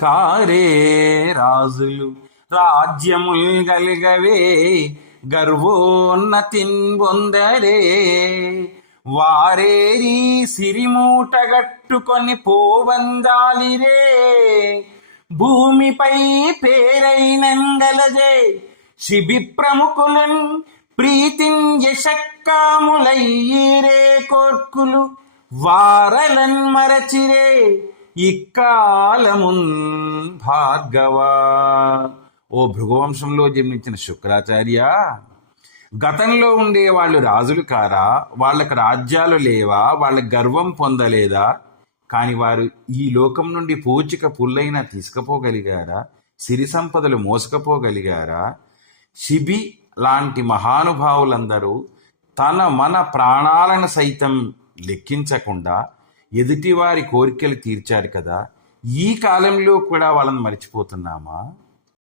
కారే రాజులు రాజ్యముల్ గలిగవే గర్వోన్నతిన్ పొందరే వారేరి సిరిమూటగట్టుకొని పోవందాలిరే. భూమిపై పేరైనందలజే శిబి ప్రముఖులన్ ప్రీతిన్ యశక్కాములయ్యిరే కోర్కులు వారలన్ మరచిరే. ఇక్కాలమున్ భార్గవా. ఓ భృగువంశంలో జన్మించిన శుక్రాచార్య గతంలో ఉండే వాళ్ళు రాజులు కారా వాళ్ళకు రాజ్యాలు లేవా వాళ్ళ గర్వం పొందలేదా? కానీ వారు ఈ లోకం నుండి పూచిక పుల్లైనా తీసుకుపోగలిగారా? సిరి సంపదలు మోసుకపోగలిగారా? శిబి లాంటి మహానుభావులందరూ తన మన ప్రాణాలను సైతం లెక్కించకుండా ఎదుటివారి కోరికలు తీర్చారు కదా. ఈ కాలంలో కూడా వాళ్ళని మర్చిపోతున్నామా?